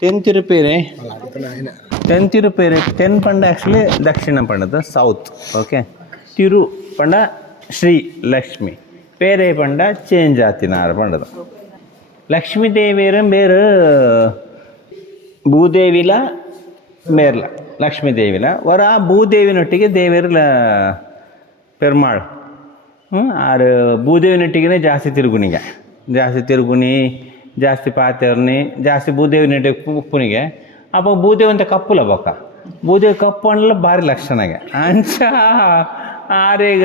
ತೆಂತಿರುಪೇರೆ ತೆಂತಿರುಪೇರೆ ತೆನ್ ಪಂಡ ಆ್ಯಕ್ಚುಲಿ ದಕ್ಷಿಣ ಪಂಡದ south okay ತಿರು ಪಂಡ ಶ್ರೀ ಲಕ್ಷ್ಮಿ ಪೇರೆ ಪಂಡ ಚೇಂಜ್ ಆತಿನಾರ ಪಂಡದ ಲಕ್ಷ್ಮೀ ದೇವಿಯರ ಬೇರೆ ಭೂದೇವಿಲ ಮೇರ್ಲ ಲಕ್ಷ್ಮೀ ದೇವಿಲ ವರ ಭೂದೇವಿನೊಟ್ಟಿಗೆ ದೇವಿರಲ ಪೆರ್ಮಾಳ್ ಆರು ಭೂದೇವಿನೊಟ್ಟಿಗೆ ಜಾಸ್ತಿ ತಿರುಗುನಿ ಜಾಸ್ತಿ ಪಾತೆರ್ನಿ ಜಾಸ್ತಿ ಭೂದೇವಿನೊಟ್ಟಿಗೆ ಉಪ್ಪುನಿಗೆ ಅಪ್ಪ ಭೂದೇವಿ ಅಂತ ಕಪ್ಪುಲ ಬೊಕ್ಕ ಭೂದೇವಿ ಕಪ್ಪು ಅನ್ನಲ್ಲ ಭಾರಿ ಲಕ್ಷಣಗೆ ಅಂಚ ಆರೇಗ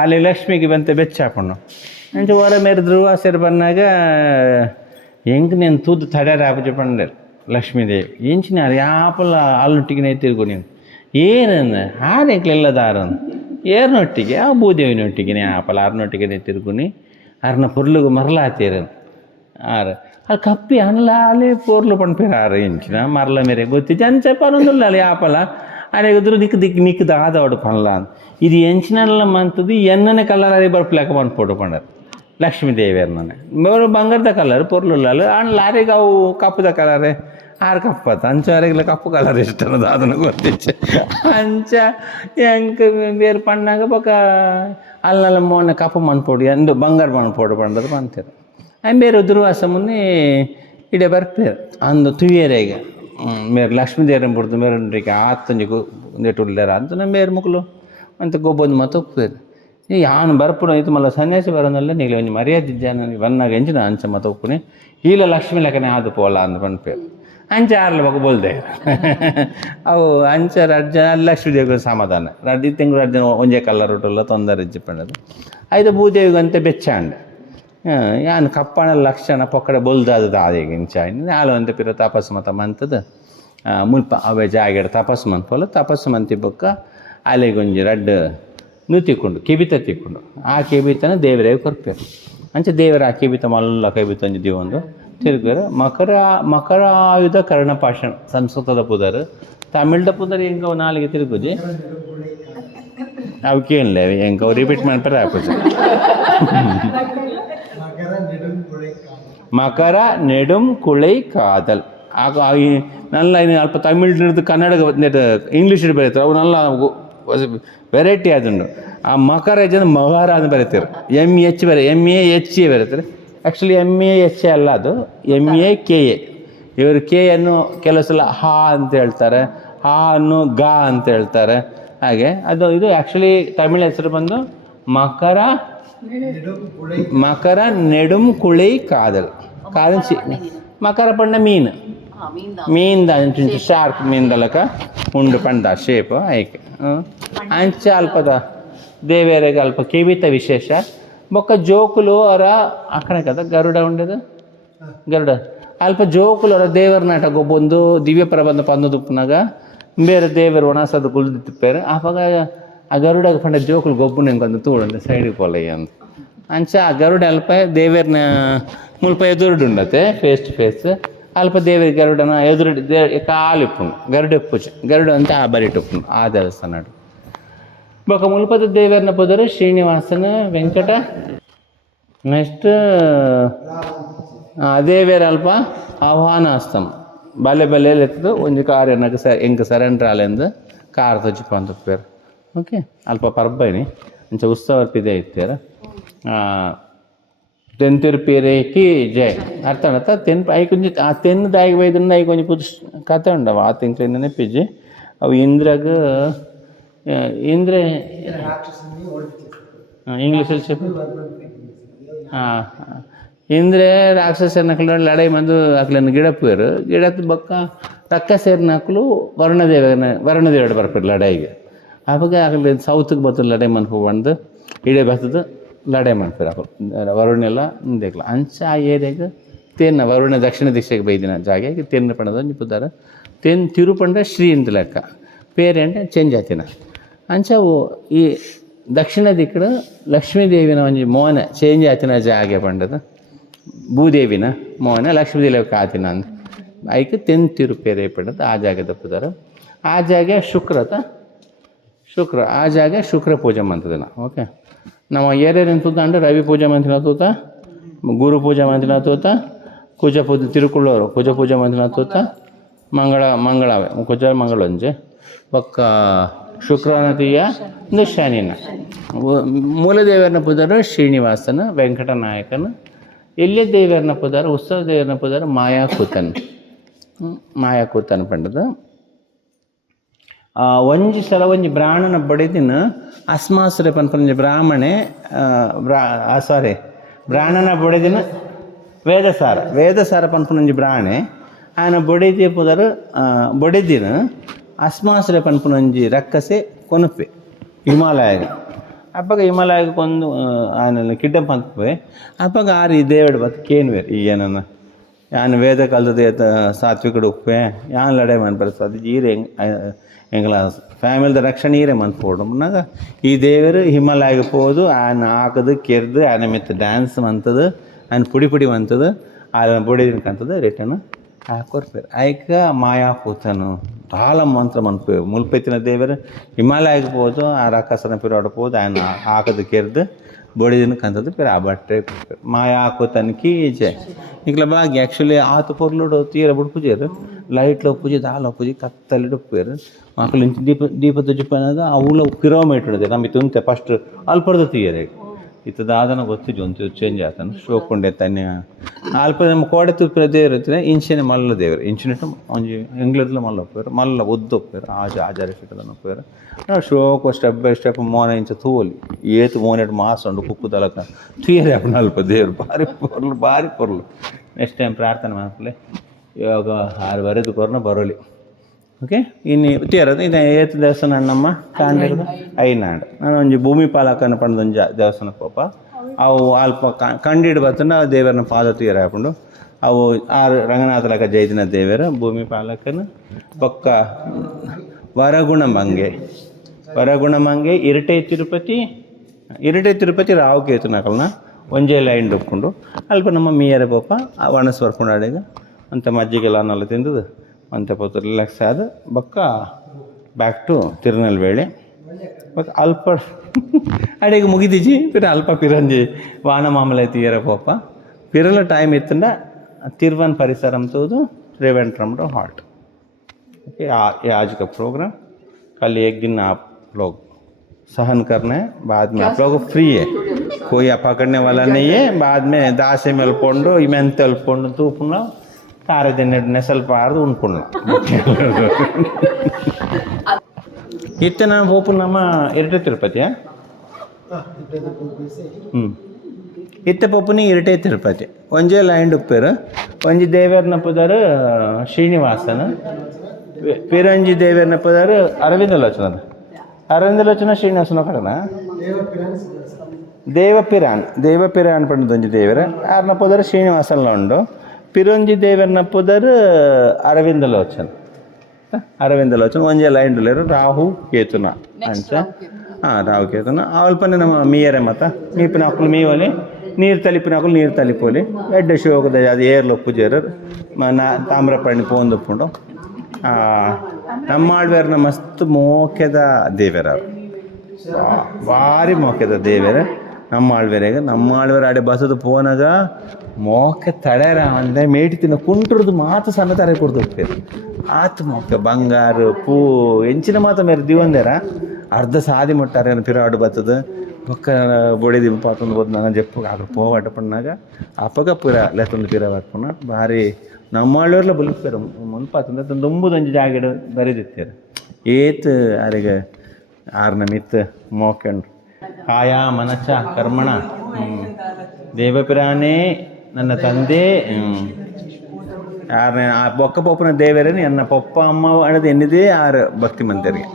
ಅಲ್ಲಿ ಲಕ್ಷ್ಮಿಗೆ ಬಂತ ಬೆಚ್ಚ ಹಾಕೊಂಡು ಅಂಚ ಹೊರ ಮೆರೆದ್ರು ಹಸಿರು ಬಂದಾಗ ಹೆಂಗೆ నేను ತೂದು ತಡ್ಯಾರ ಆಪಜ ಪಂಡರು ಲಕ್ಷ್ಮೀದೇವಿ ಎಂಚಿನಾರು ಯಾಪಲ್ಲ ಅಲ್ಲೊಟ್ಟಿಗೆ ತಿರುಗು ನೀನು ಏನನ್ನ ಹಾರೆಕ್ಲೆಲ್ಲದಾರನ್ ಏರ್ನೊಟ್ಟಿಗೆ ಆ ಭೂದೇವಿನೊಟ್ಟಿಗೆ ಆಪಲ್ಲ ಆರ್ನೊಟ್ಟಿಗೆ ತಿರುಗುನಿ ಅರ್ನ ಪುರ್ಲಿಗೆ ಮರಲಾತೀರನ್ ಆರು ಅಲ್ಲಿ ಕಪ್ಪಿ ಅಲ್ಲ ಅಲ್ಲಿ ಪೋರ್ಲು ಪಣ್ಪೇರ ಆರು ಇಂಚಿನ ಮರಲ ಮೇರೆ ಗೊತ್ತಿತ್ತು ಅಂಚ ಪರೊಂದಿಲ್ಲ ಅಲ್ಲಿ ಆಪಲ ಅರೆ ಎದುರು ನಿಕ್ಕದ ಆದವಾಡು ಪಣಲ ಅಂತ ಇದು ಎಂಚಿನಲ್ಲ ಮಂತದ್ದು ಎನ್ನನೆ ಕಲರ್ ಅದೇ ಬರ್ಪ್ಲಾಕ ಪಂಡ್ಪೋಡು ಪಂಡರು ಲಕ್ಷ್ಮೀದೇವಿ ಅರ್ನೇ ಬೇರೆ ಬಂಗಾರದ ಕಲರ್ ಪೊರ್ಲುಲ್ಲ ಅಣ್ಣ ಲಾರಿಗೆ ಅವು ಕಪ್ಪದ ಕಲರೇ ಆರು ಕಪ್ಪತ್ತ ಅಂಚವರೆಗೆಲ್ಲ ಕಪ್ಪು ಕಲರ್ ಇಷ್ಟ ಅನ್ನೋದು ಅದನ್ನು ಗೊತ್ತಿಚ್ಚೆ ಅಂಚ ಹೆಂಗೆ ಬೇರೆ ಪಣ್ಣಾಗ ಬೊಕ್ಕ ಅಲ್ಲೆಲ್ಲ ಮೊನ್ನೆ ಕಪ್ಪು ಮಣ್ಪೋಡಿ ಅಂದು ಬಂಗಾರ ಮಣ್ಪೋಡು ಪಂಡದು ಬಂತೀರ ಆಮೇಲೆ ಬೇರೆ ದುರ್ವಾಸ ಮುನ್ನೆ ಇಡೇ ಬರ್ಪೇರು ಅಂದು ತುಯ್ಯರೆಗೆ ಮೇರೆ ಲಕ್ಷ್ಮೀ ದೇವರನ್ನು ಬಿಡ್ದು ಮೇರೆ ಆತಂಜಿ ನೆಟ್ಟುಳ್ಳಾರ ಅಂತ ನಮ್ಮ ಬೇರೆ ಮುಕ್ಳು ಅಂತ ಗೊಬ್ಬೊಂದು ಮತ್ತು ಹೋಗ್ತೇನೆ ಯಾನು ಬರ್ಪುಣ ಇದು ಮಲ್ಲ ಸನ್ಯಾಸಿ ಬರೋನಲ್ಲ ನೀಲಿ ಒಂಜಿ ಮರ್ಯಾದೆ ಜನ ಬನ್ನಾಗ ಎಂಚಿನ ಅಂಚ ಮತ್ತು ಹೋಗ್ತೀನಿ ಈಲ ಲಕ್ಷ್ಮೀ ಲೆಕ್ಕನೆ ಆದು ಪೋಲ ಅಂದು ಪಂಡ್ಪೇರು ಅಂಚ ಆರ್ಲ ಬೊಕ್ಕ ಬೋಲ್ದೆ ಅವು ಅಂಚ ರಡ್ಜ ಲಕ್ಷ್ಮೀ ದೇವಿಗೆ ಸಮಾಧಾನ ರಡ್ಡಿ ತಿಂಗಳು ರಡ್ಜ ಒಂಜೆ ಕಲ್ಲರ್ ಉಟ್ಟಲ್ಲ ತೊಂದರೆ ಇಜ್ಜಿ ಪಂಡದು ಐದು ಭೂದೇವಿಗಂತೆ ಬೆಚ್ಚಾಂಡ ಯಾನು ಕಪ್ಪಣ ಲಕ್ಷಣ ಪೊಕ್ಕಡೆ ಬೊಲ್ದಾದ ಆದೇಗ ಇಂಚ ನಾಲು ಅಂತ ಪಿರ ತಪಸ್ಸು ಮತ ಮಂತದ ಮುಲ್ಪ ಅವೇ ಜಾಗೆಡ ತಪಸ್ಸು ಮನ್ಪೋಲ ತಪಸ್ಸು ಮಂತಿ ಬೊಕ್ಕ ಅಲೆಗೊಂಜಿ ರಡ್ಡು ತಿಕ್ಕೊಂಡು ಕಿಬಿತ ತಿಕ್ಕೊಂಡು ಆ ಕಿಬಿತನ ದೇವರೇಗೆ ಕೊರ್ಪೇರು ಅಂಚೆ ದೇವರ ಆ ಕಿಬಿತ ಮಲ್ಲ ಕಿಬಿತ ಒಂಜಿ ದಿವೊಂದು ತಿರುಗರು ಮಕರ ಆಯುಧ ಕರ್ಣಪಾಷಣ ಸಂಸ್ಕೃತದ ಪುದರ್ ತಮಿಳ್ದ ಪುದರ್ ಹೆಂಗೆ ಅವು ನಾಲಿಗೆ ತಿರುಗುಜಿ ಅವಕ್ಕೆ ಏನಿಲ್ಲ ಹೆಂಗೆ ಅವು ರಿಪೀಟ್ ಮಾಡ್ತಾರೆ ಹಾಕೋದು ಮಕರ ನೆಡುಂ ಕುಳೈ ಕಾದಲ್ ಆಗ ನಲ್ಲ ಅಲ್ಪ ತಮಿಳ್ ಹಿಡಿದು ಕನ್ನಡ ಇಂಗ್ಲೀಷ್ ಬರೀತಾರೆ ಅವು ನಲ್ಲ ವೆರೈಟಿ ಆದುಂಡು ಆ ಮಕರ ಜನ ಮಗಾರ ಅಂತ ಬರೀತಾರೆ MH MAHE ಬರೀತಾರೆ ಆ್ಯಕ್ಚುಲಿ MAHE ಅಲ್ಲ ಅದು MAKA ಇವರು ಕೆ ಅನ್ನು ಕೆಲವು ಸಲ ಹಾ ಅಂತ ಹೇಳ್ತಾರೆ ಹಾ ಅನ್ನು ಗಾ ಅಂತ ಹೇಳ್ತಾರೆ ಹಾಗೆ ಅದು ಇದು ಆ್ಯಕ್ಚುಲಿ ತಮಿಳ್ ಹೆಸರು ಬಂದು ಮಕರ ನೆಡುಂ ಕುಳೈ ಕಾದಲ್ ಮಕರ ಪಂಡ ಮೀನು ಮೀನ್ದ ಶಾರ್ಕ್ ಮೀನ್ದಲಕ ಉಂಡು ಪಂಡ ಶೇಪ್ ಐಕೆ ಅಂಚ ಅಲ್ಪದ ದೇವೇರೆಗೆ ಅಲ್ಪ ಕಿವಿತ ವಿಶೇಷ ಬೊಕ್ಕ ಜೋಕುಲು ಅವರ ಅಕ್ಕಡೆ ಕದ ಗರುಡ ಉಂಡದು ಗರುಡ ಅಲ್ಪ ಜೋಕುಲು ಅವರ ದೇವರ ನಾಟಕ ಒಬ್ಬೊಂದು ದಿವ್ಯ ಪ್ರಬಂಧ ಪಂದದುಪ್ಪನಾಗ ಬೇರೆ ದೇವರು ಒಣಸದು ಕುಳ್ದಿಪ್ಪೇರು ಆವಾಗ ಆ ಗರುಡ ಪಂಡ ಜೋಕುಲು ಗೊಬ್ಬನ ಹೆಂಗೊಂದು ತೂಡಂತೆ ಸೈಡಿಗೆ ಪೋಲಯ್ಯ ಅಂತ ಅಂಚ ಆ ಗರುಡ ಅಲ್ಪ ದೇವರನ್ನ ಮುಲ್ಪ ಎದುರುಡುಂಡತೆ ಫೇಸ್ ಟು ಫೇಸ್ ಅಲ್ಪ ದೇವರ ಗರುಡನ ಎದುರು ಕಾಲಿಪ್ಪುಂಡು ಗರುಡ ಅಂತ ಆ ಬರಿಟುಪ್ಪುಂಡು ಆ ದೇವಸ್ಥಾನ ಬೊಕ್ಕ ಮುಲ್ಪದ ದೇವರನ್ನ ಪೋದರೆ ಶ್ರೀನಿವಾಸನ ವೆಂಕಟ ನೆಕ್ಸ್ಟ್ ದೇವೇರ ಅಲ್ಪ ಆಹ್ವಾನ ಹಸ್ತಂ ಬಲೆ ಎತ್ತದು ಒಂಜಿ ಕಾರ್ ಎಂಕ ಸರೆಂಡ್ರ್ ಆಲೆಂದು ಕಾರ್ ತೊಜ್ಜಿಪ್ಪ ಅಂತ ಪೇರು ಓಕೆ ಅಲ್ಪ ಪರ್ಬೈನಿ ಅಂಚ ಉತ್ಸವ ಪಿದೆ ಇತ್ತೇರ ತೆಂತಿರುಪೇರೆಕಿ ಜಯ ಅರ್ಥ ಆತ ಐಕೊಂಜಿ ಆ ತೆನ್ನು ದಾಯಿಗೆ ಬೈದ್ರಿಂದ ಐಕೊಂಜಿ ಪುದು ಕತೆ ಉಂಡವ ಆ ತಿಂಕ್ಲಿಂದ ನೆಪ್ಪಿಜ್ಜಿ ಅವು ಇಂದ್ರಗ ಇಂದ್ರ ಇಂಗ್ಲೀಷಲ್ಲಿ చెప్పు ಇಂದ್ರೆ ರಾಕ್ಷಸನಕ್ಲು ಲಡೈ ಮಂದು ಅಕ್ಲನ್ನು ಗಿಡಪ್ಪೇರು ಗಿಡದ ಬೊಕ್ಕ ರಕ್ಕಸೇರ್ನಕ್ಲು ವರುಣದೇವಡು ಬರ್ಪೇರು ಲಡೈಗೆ ಆವಾಗ ಅಕ್ಲ ಸೌತ್ಗೆ ಬರ್ತದೆ ಲಡೈ ಮನ್ಪು ಬಂದು ಇಡೇ ಬರ್ತದೆ ಲಡೈ ಮನ್ಪೇರು ಅಕ್ಲು ವರುಣೆಲ್ಲ ಮುಂದೆಕ್ಲ ಅಂಚ ಆ ಏರಿಯಾಗೆ ತೇನ್ನ ವರುಣ ದಕ್ಷಿಣ ದಿಶೆಗೆ ಬೈದಿನ ಜಾಗೆ ತೇನ್ನ ಪಂಡದ ಒಂಜಿ ಪುದಾರ ತೇನ್ ತಿರುಪಂಡ ಶ್ರೀ ಅಂತ ಲೆಕ್ಕ ಪೇರೆ అంటే ಚೇಂಜ್ ಆತಿನ ಅಂಚವು ಈ ದಕ್ಷಿಣ ದಿಕ್ಕಡ ಲಕ್ಷ್ಮೀದೇವಿನ ಒಂಜಿ ಮೋನೆ ಚೇಂಜ್ ಆತಿನ ಜಾಗೆ ಪಂಡದ ಭೂದೇವಿನ ಮೋನೆ ಲಕ್ಷ್ಮೀದೇವಿ ಕಾತಿನ ಅಂತ ಐಕೆ ತೆನ್ ತಿರುಪೇರೆ ಪಂಡದ ಆ ಜಾಗದ ಪುದಾರ ಆ ಜಾಗೆ ಶುಕ್ರ ಆ ಜಾಗೆ ಶುಕ್ರ ಪೂಜೆ ಮಂತದನ ಓಕೆ ನಾವು ಏರ್ಯಾರ ತೂತ ಅಂದ್ರೆ ರವಿ ಪೂಜೆ ಮಂತಿನ ತೂತ ಗುರು ಪೂಜೆ ಮಂತಿನ ತೂತ ಕುಜ ಪೂಜೆ ತಿರುಕೊಳ್ಳೋರು ಕುಜ ಪೂಜೆ ಮಂದಿನ ತೂತ ಮಂಗಳಾವೆ ಕುಜ ಮಂಗಳ ಒಂಜೆ ಪಕ್ಕ ಶುಕ್ರನದಿಯ ಒಂದು ಶನಿನ ಮೂಲದೇವರನ್ನ ಪೂಜಾರು ಶ್ರೀನಿವಾಸನ ವೆಂಕಟನಾಯಕನ ಎಲ್ಲೇ ದೇವರನ್ನ ಪೂಜಾರು ಉತ್ಸವ ದೇವರನ್ನ ಪೂಜಾರು ಮಾಯಾಕೂತನ್ ಪಂಡದ ಒಂಜಿ ಸಲ ಒಂಜಿ ಬ್ರಾಹ್ಮಣ ಬಡಿದಿನ ಅಸ್ಮಾಸುರೆ ಪನ್ಪಂಜ ಬ್ರಾಹ್ಮಣನ ಬಡಿದಿನ ವೇದಸಾರ ಪನ್ಪುನಂಜಿ ಬ್ರಾಹ್ಮಣೆ ఆయన ಬೊಡಿದಿ ಪುದರ್ ಬೊಡಿದಿನ ಅಸ್ಮಾಸುರೆ ಪನ್ಪುನಂಜಿ ರಕ್ಕಸೆ ಕೊನುಪೆ ಹಿಮಾಲಯಗ ಅಪ್ಪಗ ಹಿಮಾಲಯಗ ಕೊಂದು ఆయన ಕಿಡ್ಡ ಪಂಪೆ ಅಪ್ಪಗ ಆರಿ ದೇವಡು ಬತ್ ಕೇನ್ವೇರ್ ಈ ಏನನ್ನ ಯಾನ್ ವೇದ ಕಾಲದ ಸಾತ್ವಿಕಡು ಉಪ್ಪೆ ಯಾನ್ ಲಡೆ ಮನ್ಪಡಿಸ್ತದೆ ಈರೆ ಎಂಗಳ ಫ್ಯಾಮಿಲಿದ ರಕ್ಷಣೆ ಈರೆ ಮನ್ಪೋಡು ಮುನ್ನಾಗ ಈ ದೇವರು ಹಿಮಾಲಯಗೆ ಹೋದು ఆయన ಹಾಕದು ಕೆರ್ದು ఆయన ಮಿತ್ತ ಡ್ಯಾನ್ಸ್ ಮಂತದು ఆయన ಪುಡಿ ಮಂತದು ఆయన ಬೊಡಿದಿನ ಕಂತದು ರಿಟರ್ನ್ ಹಾಕೊರ್ಪೇರು ಆಯ್ಕ ಮಾಯಾಪೂತನು ಭಾಳ ಮಂತ್ರ ಮನ್ಪೇವು ಮುಲ್ಪೆತ್ತಿನ ದೇವರು ಹಿಮಾಲಯಗೆ ಹೋದು ಆ ರಕ್ಕಸನ ಪಿರಾಡು ಹೋದು ఆయన ಹಾಕದು ಕೆರ್ದು ಬೊಡಿದಿನ ಕಂತದು ಪೇರು ಆ ಬಟ್ಟೆ ಮಾಯಾಕೂತನ್ಕಿ ಈಚೆ ఇట్లా బాగా యాక్చువల్లీ ఆత పొరలు తీరబడి పూజారు లైట్లో పూజ దాలో పూజ కత్తలిడు పోయారు మాకు నుంచి దీಪ ತುಜಿಪನಾಗ ಅವುಲ ಕಿಲೋಮೀಟರ್ ಇದೆ ನಮಗೆ ತುಂತೆ ಫಸ್ಟ್ ಅಲ್ಪರ್ದು ತೀಯರೆ ಇತ್ತದಾದನ ಗೊತ್ತು ಜೊಂತು ಚೇಂಜ್ ಆತನು ಶೋಕೊಂಡೆ ತನ್ನೆ ಅಲ್ಪ ನಮ್ಮ ಕೋಡೆ ತುಪ್ಪಿನ ದೇವರು ಇರ್ತಾರೆ ಇಂಚಿನ ಮಲ್ಲ ದೇವರು ಇಂಚಿನಟ್ಟು ಒಂಜಿ ಎಂಗ್ಲರ್ಲ ಮಲ್ಲ ಒಪ್ಪಾರು ಮಲ್ಲ ಒದ್ದು ಒಪ್ಪಾರು ಆಚಾರ ಸಿಟ್ಟದನ್ನು ಒಪ್ಪಾರು ನಾವು ಶೋಕು ಸ್ಟೆಪ್ ಬೈ ಸ್ಟೆಪ್ ಮೋನ ಇಂಚ ತೂವಲಿ ಏತು ಮೋನೆಟ್ಟು ಮಾಸ ಉಂಡು ಕುಕ್ಕು ತಲಕ ತೀಯರೆ ಅಪ್ಪ ಅಲ್ಪ ದೇವರು ಭಾರಿ ಪೊರ್ಲು ನೆಕ್ಸ್ಟ್ ಟೈಮ್ ಪ್ರಾರ್ಥನೆ ಮಾಡ್ಕೊಳ್ಳಿ ಇವಾಗ 6 ಕೊರ್ನ ಬರೋಲಿ ಓಕೆ ಇನ್ನು ತೀರದ ಇದು ಏತು ದೇವಸ್ಥಾನ ಅಣ್ಣಮ್ಮ ಕಾಂಡಿರೋದು ಐನಾಡು ನಾನು ಒಂಜಿ ಭೂಮಿ ಪಾಲಕನ ಪಂಡದೊಂಜಿ ದೇವಸ್ಥಾನ ಪಾಪ ಅವು ಅಲ್ಪ ಕಂಡಿಡು ಬತ್ತಂಡ ದೇವರನ್ನ ಪಾದ ತೀರ ಹಾಕೊಂಡು ಅವು 6 ರಂಗನಾಥಲಕ ಜೈದಿನ ದೇವರ ಭೂಮಿ ಪಾಲಕನ ಪಕ್ಕ ವರಗುಣಮಂಗೆ ಇರಟೆ ತಿರುಪತಿ ರಾವುಕೇತು ನಕಲ್ನ ಒಂಜೇ ಲೈನ್ ಡುಕ್ಕೊಂಡು ಅಲ್ಪ ನಮ್ಮ ಮೀಯರ ಪಾಪ ವನಸ್ ಬರ್ಕೊಂಡು ಆಡಿಗ ಅಂತ ಮಜ್ಜಿಗೆಲ್ಲ ಅನ್ನಲ್ಲ ತಿಂದದು ಅಂತ ಪೊತ್ತು ರಿಲ್ಯಾಕ್ಸ್ ಆದ ಬಕ್ಕ ಬ್ಯಾಕ್ ಟು ತಿರುನಲ್ವೇಳಿ ಬಟ್ ಅಲ್ಪ ಅಡಿಗೆ ಮುಗಿದಿಜಿ ಪಿರ ಅಲ್ಪ ಪಿರಂಜಿ ವಾನ ಮಾಮೂಲ ತೀಯರ ಪೋಪ ಪಿರಲ ಟೈಮ್ ಇತ್ತಂಡ ತಿರುವನ್ ಪರಿಸರಂ ತೋದು त्रिवेंद्रम हॉट ओके ये आज का प्रोग्राम कल एक दिन आप लोग सहन करना है बाद में आप लोग फ्री है कोई आप पकड़ने वाला नहीं है बाद में दासे मेल्ಕೊಂಡು इमेंत मेल्ಕೊಂಡು तूपुना तारे दिन नेसल पार उन्पुना इतना पोपुनಮ್ಮ ಇರಟೆ ತಿರುಪತಿಯ ಇತ್ತ ಪೊಪ್ಪುನಿ ಇರಟೆ ತಿರುಪತಿ ಒಂಜೇ ಲೈಂಡ್ ಉಪ್ಪೇರು ಒಂಜಿ ದೇವರನ ಪುದರ್ ಶ್ರೀನಿವಾಸನ ಪಿರಂಜಿ ದೇವರನ ಪುದರ್ ಅರವಿಂದ ಲೋಚನ ಶ್ರೀನಿವಾಸನ ಕಡನ ದೇವಪಿರಾನ್ ಪಂಡದ ಒಂಜಿ ದೇವರ ಆರ್ನ ಪುದರ್ ಶ್ರೀನಿವಾಸನ ಉಂಡು ಪಿರಂಜಿ ದೇವರನ ಪುದರ್ ಅರವಿಂದ ಲೋಚನ ಒಂಜೇ ಲೈಂಡ್ ಲೇರು ರಾಹು ಕೇತುನ ಅಂಚ ರಾಹು ಕೇತುನ ಅವಲ್ಪನೆ ನಮ್ಮ ಮೀಯರೆ ಮತ ಮೀಪಿನ ಹಾಕಲು ಮೀವಲಿ ನೀರು ತಲಿಪಿನ ಹಾಕಲು ನೀರು ತಲಿಪೋಲಿ ಎಡ್ಡೆ ಶೋಕದ ಅದು ಏರ್ಲು ಪೂಜೆರು ತಾಮ್ರಪರ್ಣಿ ಪೋಂದುಪ್ಪುಂಡು ನಮ್ಮಾಳ್ವೇರ್ನ ಮಸ್ತ್ ಮೋಕೆದ ದೇವರ ಭಾರಿ ಮೋಕೆದ ದೇವರ ನಮ್ಮಾಳ್ವೇರ ಆಡೆ ಬಸದು ಪೋನಾಗ ಮೋಕೆ ತಡೆರ ಅಂದರೆ ಮೇಟಿ ತಿನ್ನ ಕುಂಟ್ರದು ಮಾತು ಸಣ್ಣ ತರ ಕೊಡ್ದು ಹೋಗ್ತೇವೆ ಆತು ಮೋಕೆ ಬಂಗಾರು ಪೂ ಎಂಚಿನ ಮಾತು ಮೇರೆ ದಿವಂದೇರ ಅರ್ಧ ಸಾದಿ ಮುಟ್ಟಾರೆ ಪಿರಾಡು ಬತ್ತದ ಪಕ್ಕ ಬೊಡಿ ದಿಂಪಾತಂದು ಹೋದ್ ನಾನು ಜಪ್ಪು ಆಗ ಪೋವಾಟ ಪಣ್ಣಾಗ ಅಪ್ಪಗ ಪುರ ಲೆತ್ತೊಂದು ಪಿರ ಬರ್ಪುಣ ಭಾರಿ ನಮ್ಮಳ್ಳೂರ್ಲ ಬುಲ್ಪೇರ ಮುನ್ಪಾತಂದ ತುಂಬುದೊಂಜಿ ಜಾಗಿಡ ಬರೆದಿತ್ತೇರು ಏತ್ ಅರಿಗೆ ಆರ್ನ ಮಿತ್ ಮೋಕೆಂಡು ಕಾಯ ಮನಚ ಕರ್ಮಣ ದೇವಪಿರಾನೇ ನನ್ನ ತಂದೆ ಯಾರನ್ನ ಆ ಬೊಕ್ಕ ಪೊಪ್ಪನ ದೇವರೇನೆ ಎನ್ನ ಪೊಪ್ಪ ಅಮ್ಮ ಅಡದು ಎನ್ನಿದೇ ಆರು ಭಕ್ತಿ ಮಂದಿರಿಗೆ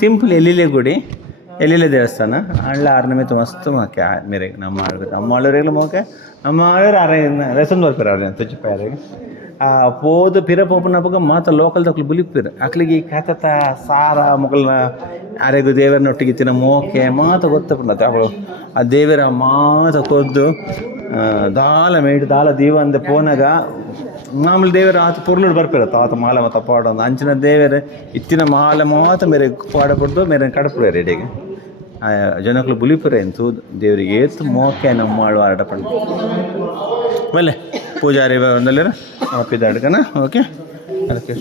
ಸಿಂಪಲ್ ಎಲ್ಲಿಲೆ ಗುಡಿ ಎಲ್ಲಿಲೆ ದೇವಸ್ಥಾನ ಅಳ್ಳ ಆರ್ನ ಮಿತ್ ಮಸ್ತ್ ಮೋಕೆ ಮೇರೆಗೆ ನಮ್ಮ ಆಳ್ವರೆಗ್ಲು ಮೋಕೆ ನಮ್ಮ ಆಳ್ವರು ಅರೆ ರೆಸನ್ ಬರ್ಪಿರ ಅವ್ರೆ ತುಚ್ಚಿಪಾಯರಿಗೆ ಪೋದು ಪಿರ ಪೋಪನ ಪಕ್ಕ ಮಾತ ಲೋಕಲ್ ತಕ್ಲು ಬುಲಿಪಿರ ಅಕ್ಲಿಗೆ ಕಥತ ಸಾರ ಮೊಗಲ್ನ ಅರೆಗು ದೇವರನೊಟ್ಟಿಗೆ ತಿನ್ನ ಮೋಕೆ ಮಾತ ಗೊತ್ತಪಂಡ ಅವಳು ಆ ದೇವರ ಮಾತ ಕೊದ್ದು ದಾಲ ಮೇಡು ದಾಲ ದೀವ ಅಂದ ಪೋನಾಗ ಮಾಮೂಲಿ ದೇವರ ಆತ ಪೊರ್ಲು ಬರ್ಪಿರತ್ತ ಆತ ಮಾಲ ಮತ ಪಾಡ ಒಂದು ಅಂಚಿನ ದೇವರ ಇತ್ತಿನ ಮಾಲ ಮಾತ ಮೇರೆ ಪಾಡಪಡ್ದು ಮೇರೆ ಕಡಪುರ ರೆಡಿಗೆ ಜನಕ್ಲು ಬುಲಿಪುರ ಎಂತು ದೇವರಿಗೆ ಏತು ಮೋಕೆ ನಮ್ಮ ಆಳ್ವಾಡ ಪಂಡ ಒಳ್ಳೆ ಪೂಜಾರಿ ಒಂದಲ್ಲಿರ ಅಪ್ಪಿದ್ದಾಡ್ಕನ ಓಕೆ ಅದಕ್ಕೆ